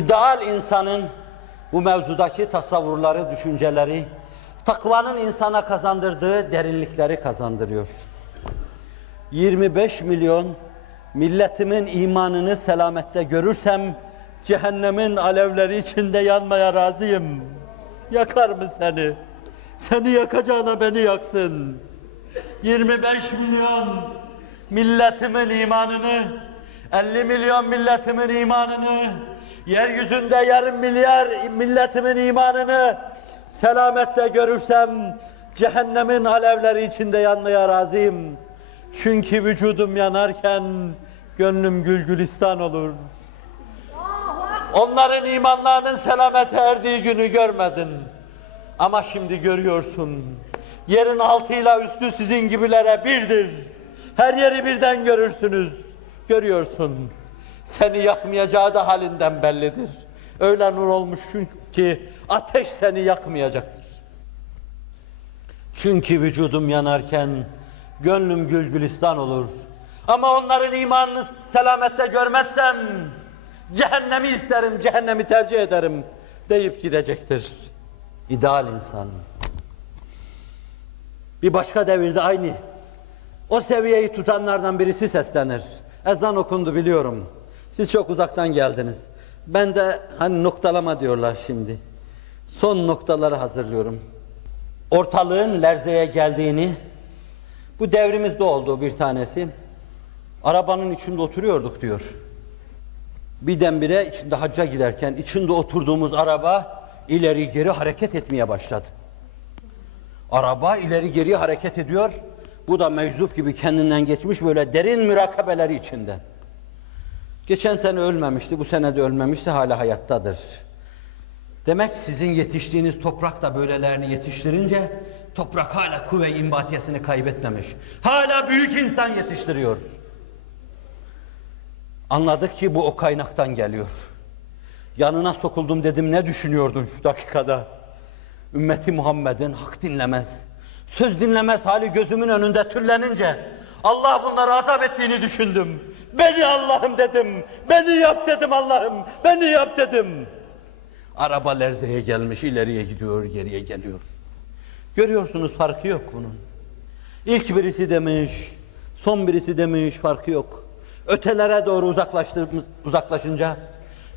İdeal insanın bu mevzudaki tasavvurları, düşünceleri, takvanın insana kazandırdığı derinlikleri kazandırıyor. 25 milyon milletimin imanını selamette görürsem, cehennemin alevleri içinde yanmaya razıyım. Yakar mı seni? Seni yakacağına beni yaksın. 25 milyon milletimin imanını, 50 milyon milletimin imanını, yeryüzünde yarım milyar milletimin imanını selamette görürsem, cehennemin alevleri içinde yanmaya razıyım. Çünkü vücudum yanarken gönlüm gülgülistan olur. Onların imanlarının selamete erdiği günü görmedin. Ama şimdi görüyorsun. Yerin altıyla üstü sizin gibilere birdir. Her yeri birden görürsünüz. Görüyorsun. Seni yakmayacağı da halinden bellidir. Öyle nur olmuş ki ateş seni yakmayacaktır. Çünkü vücudum yanarken gönlüm gülgülistan olur. Ama onların imanını selamette görmezsem cehennemi isterim, cehennemi tercih ederim deyip gidecektir. İdeal insan. Bir başka devirde aynı. O seviyeyi tutanlardan birisi seslenir. Ezan okundu biliyorum. Siz çok uzaktan geldiniz. Ben de hani noktalama diyorlar şimdi. Son noktaları hazırlıyorum. Ortalığın lerzeye geldiğini, bu devrimizde olduğu bir tanesi, arabanın içinde oturuyorduk diyor. Birdenbire içinde hacca giderken içinde oturduğumuz araba ileri geri hareket etmeye başladı. Araba ileri geri hareket ediyor. Bu da meczup gibi kendinden geçmiş böyle derin mürakabeleri içinde. Geçen sene ölmemişti, bu sene de ölmemişti, hala hayattadır. Demek sizin yetiştiğiniz toprak da böylelerini yetiştirince toprak hala kuvve-i imbatiyesini kaybetmemiş. Hala büyük insan yetiştiriyor. Anladık ki bu o kaynaktan geliyor. Yanına sokuldum dedim, ne düşünüyordun şu dakikada? Ümmeti Muhammed'in hak dinlemez, söz dinlemez hali gözümün önünde türlenince Allah bunları azap ettiğini düşündüm. Beni Allah'ım dedim, beni yap dedim Allah'ım, beni yap dedim. Araba lerzeye gelmiş, ileriye gidiyor, geriye geliyor. Görüyorsunuz, farkı yok bunun. İlk birisi demiş, son birisi demiş, farkı yok. Ötelere doğru uzaklaşınca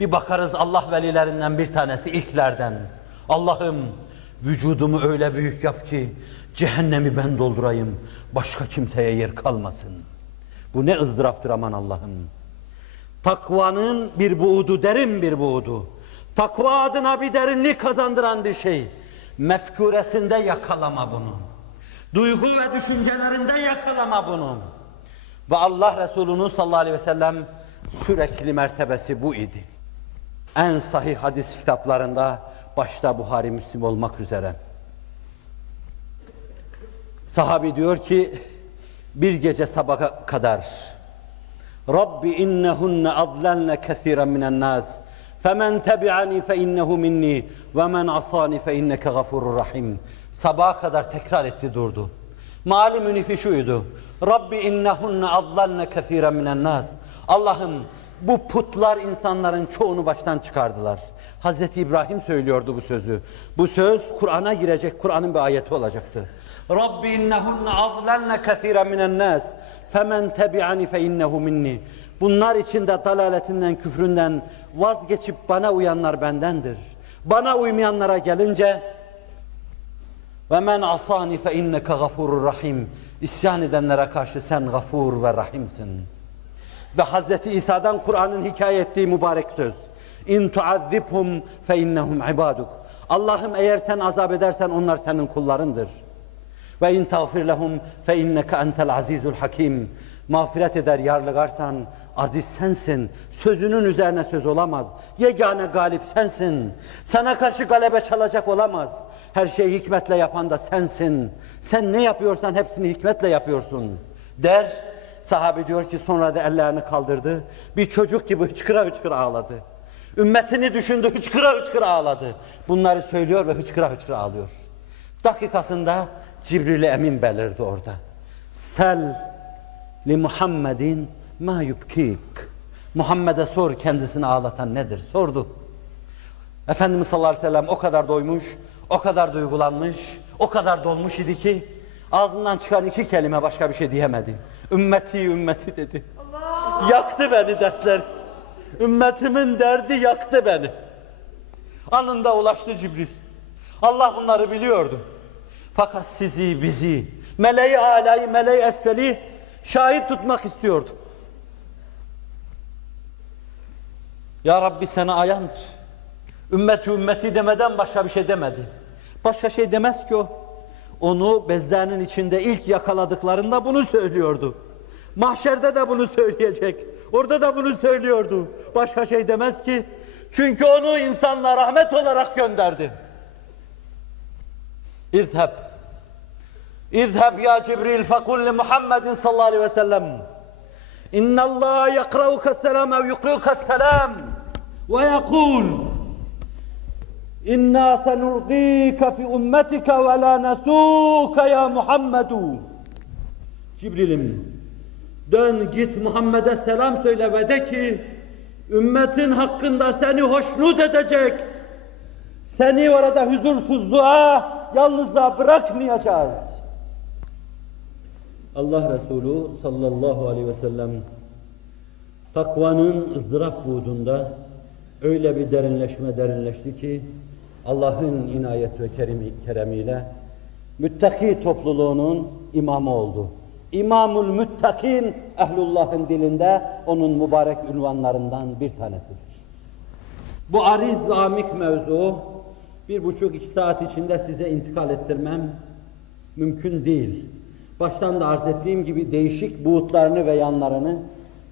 bir bakarız Allah velilerinden bir tanesi ilklerden. Allah'ım vücudumu öyle büyük yap ki cehennemi ben doldurayım, başka kimseye yer kalmasın. Bu ne ızdıraptır aman Allah'ım. Takvanın bir buğdu, derin bir buğdu. Takva adına bir derinlik kazandıran bir şey. Mefkuresinde yakalama bunu. Duygu ve düşüncelerinde yakalama bunu. Ve Allah Resulü'nün sallallahu aleyhi ve sellem sürekli mertebesi bu idi. En sahih hadis kitaplarında başta Buhari, Müslim olmak üzere. Sahabi diyor ki bir gece sabaha kadar Rabbi innehunne adlelne kethiren minen nas femen tebi'ani fe innehu minni ve men asani fe inneke gafurur rahim. Sabaha kadar tekrar etti durdu. Mali münifi şuydu. Rabbi innehunne adlelne kethiren minen nas. Allah'ım bu putlar insanların çoğunu baştan çıkardılar. Hazreti İbrahim söylüyordu bu sözü. Bu söz Kur'an'a girecek, Kur'an'ın bir ayeti olacaktı. Rabbi innehunne adlelne kethiren minen nas femen tebi'ani fe innehu minni. Bunlar içinde dalaletinden, küfründen vazgeçip bana uyanlar bendendir. Bana uymayanlara gelince ve men asani fe inneke gafurur rahim. İsyan edenlere karşı sen gafur ve rahimsin. Ve Hazreti İsa'dan Kur'an'ın hikaye ettiği mübarek söz. İn tuazzibhum fe innehum ibaduk. Allah'ım eğer sen azap edersen onlar senin kullarındır. Ve in tağfir lehum fe inneke entel azizul hakim. Mağfiret eder, yarlıgarsan aziz sensin. Sözünün üzerine söz olamaz. Yegane galip sensin. Sana karşı galebe çalacak olamaz. Her şeyi hikmetle yapan da sensin. Sen ne yapıyorsan hepsini hikmetle yapıyorsun der. Sahabe diyor ki sonra da ellerini kaldırdı. Bir çocuk gibi hıçkıra hıçkıra ağladı. Ümmetini düşündü, hıçkıra hıçkıra ağladı. Bunları söylüyor ve hıçkıra hıçkıra ağlıyor. Dakikasında Cibril-i Emin belirdi orada. Sel li Muhammedin ma yubkik. Muhammed'e sor kendisini ağlatan nedir? Sordu. Efendimiz sallallahu aleyhi ve sellem o kadar doymuş, o kadar duygulanmış, o kadar dolmuş idi ki ağzından çıkan 2 kelime başka bir şey diyemedi. Ümmeti, ümmeti dedi. Allah! Yaktı beni dertler. Ümmetimin derdi yaktı beni. Anında ulaştı Cibril. Allah bunları biliyordu. Fakat sizi, bizi, meleği âlâyı, meleği esfeli şahit tutmak istiyordu. Ya Rabbi sana ayandır. Ümmeti ümmeti demeden başka bir şey demedi. Başka şey demez ki o. Onu bezlerinin içinde ilk yakaladıklarında bunu söylüyordu. Mahşerde de bunu söyleyecek. Orada da bunu söylüyordu. Başka şey demez ki. Çünkü onu insanlığa rahmet olarak gönderdi. İzheb. İzheb ya Cibril fekul li Muhammedin sallallahu aleyhi ve sellem. İnna Allah yakrauka selam ev yuqriuka selam. Ve yekul İnna senurdika fi ummetika ve la nesuka ya Muhammedu. Cibril'im, dön git Muhammed'e selam söyle ve de ki, ümmetin hakkında seni hoşnut edecek, seni orada huzursuzluğa, yalnızlığa bırakmayacağız. Allah Resulü sallallahu aleyhi ve sellem, takvanın ızdırap buğdunda öyle bir derinleşti ki, Allah'ın inayet ve keremiyle müttaki topluluğunun imamı oldu. İmamul Müttakin, ehlullahın dilinde onun mübarek ünvanlarından bir tanesidir. Bu ariz ve amik mevzu 1,5-2 saat içinde size intikal ettirmem mümkün değil. Baştan da arz ettiğim gibi değişik buğutlarını ve yanlarını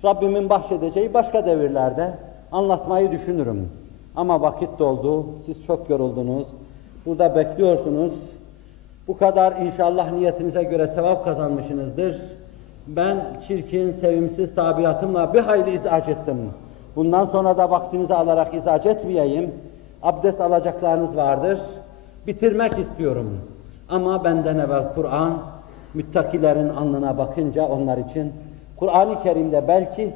Rabbimin bahşedeceği başka devirlerde anlatmayı düşünürüm. Ama vakit doldu, siz çok yoruldunuz, burada bekliyorsunuz. Bu kadar inşallah niyetinize göre sevap kazanmışsınızdır. Ben çirkin, sevimsiz tabiatımla bir hayli izac ettim. Bundan sonra da vaktinizi alarak izac etmeyeyim. Abdest alacaklarınız vardır. Bitirmek istiyorum. Ama benden evvel Kur'an, müttakilerin alnına bakınca onlar için, Kur'an-ı Kerim'de belki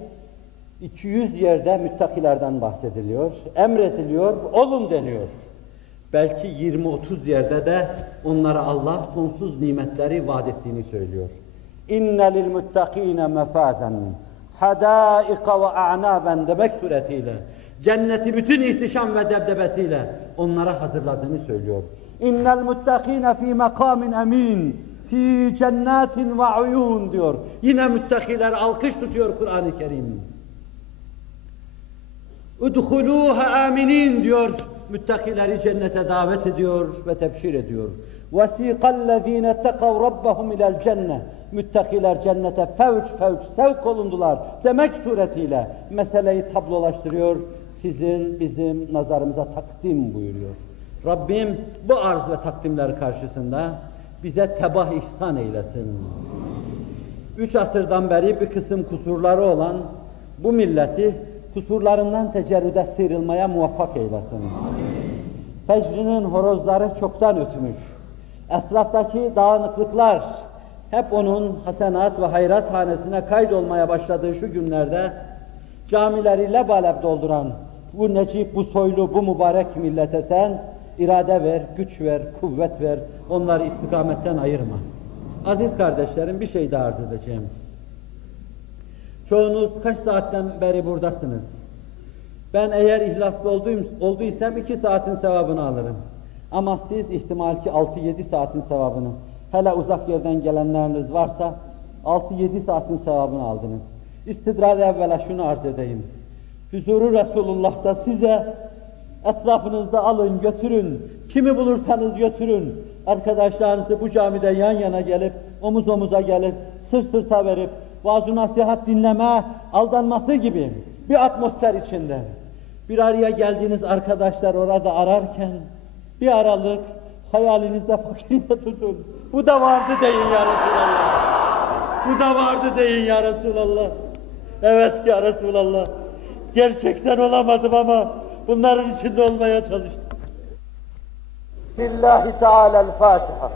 200 yerde müttakilerden bahsediliyor, emrediliyor, olun deniyor. Belki 20-30 yerde de onlara Allah sonsuz nimetleri vaat ettiğini söylüyor. İnne lil muttakine mefazen hadâika ve a'nâben demek suretiyle cenneti bütün ihtişam ve debdebesiyle onlara hazırladığını söylüyor. İnnel muttakine fî mekâmin emîn fî cennetin ve uyûn diyor. Yine müttakiler alkış tutuyor Kur'an-ı Kerim. Udhulûha aminin diyor. Müttakileri cennete davet ediyor ve tebşir ediyor. وَسِيقَ الَّذ۪ينَ اتَّقَوْ رَبَّهُمْ اِلَى الْجَنَّةِ Müttakiler cennete fevç sevk olundular demek suretiyle meseleyi tablolaştırıyor, sizin bizim nazarımıza takdim buyuruyor. Rabbim bu arz ve takdimler karşısında bize tebah ihsan eylesin. 3 asırdan beri bir kısım kusurları olan bu milleti kusurlarından tecerrüde sıyrılmaya muvaffak eylesin. Fecrinin horozları çoktan ötmüş. Etraftaki dağınıklıklar hep onun hasenat ve hayrat hanesine kaydolmaya başladığı şu günlerde camileri lebalep dolduran bu necip, bu soylu, bu mübarek millete sen irade ver, güç ver, kuvvet ver, onları istikametten ayırma. Aziz kardeşlerim, bir şey daha arz edeceğim. Çoğunuz kaç saatten beri buradasınız? Ben eğer ihlaslı olduysam 2 saatin sevabını alırım. Ama siz ihtimal ki 6-7 saatin sevabını, hele uzak yerden gelenleriniz varsa 6-7 saatin sevabını aldınız. İstidrar evvela şunu arz edeyim. Huzuru Resulullah'ta size etrafınızda alın, götürün, kimi bulursanız götürün. Arkadaşlarınızı bu camide yan yana gelip, omuz omuza gelip, sırt sırta verip, vaaz-ı nasihat dinleme, aldanması gibi bir atmosfer içinde. Bir araya geldiğiniz arkadaşlar orada ararken, bir aralık hayalinizde fakiri de tutun. Bu da vardı deyin ya Resulallah. Bu da vardı deyin ya Resulallah. Evet ya Resulallah. Gerçekten olamadım ama bunların içinde olmaya çalıştım. Lillahi Teala'l-Fatiha.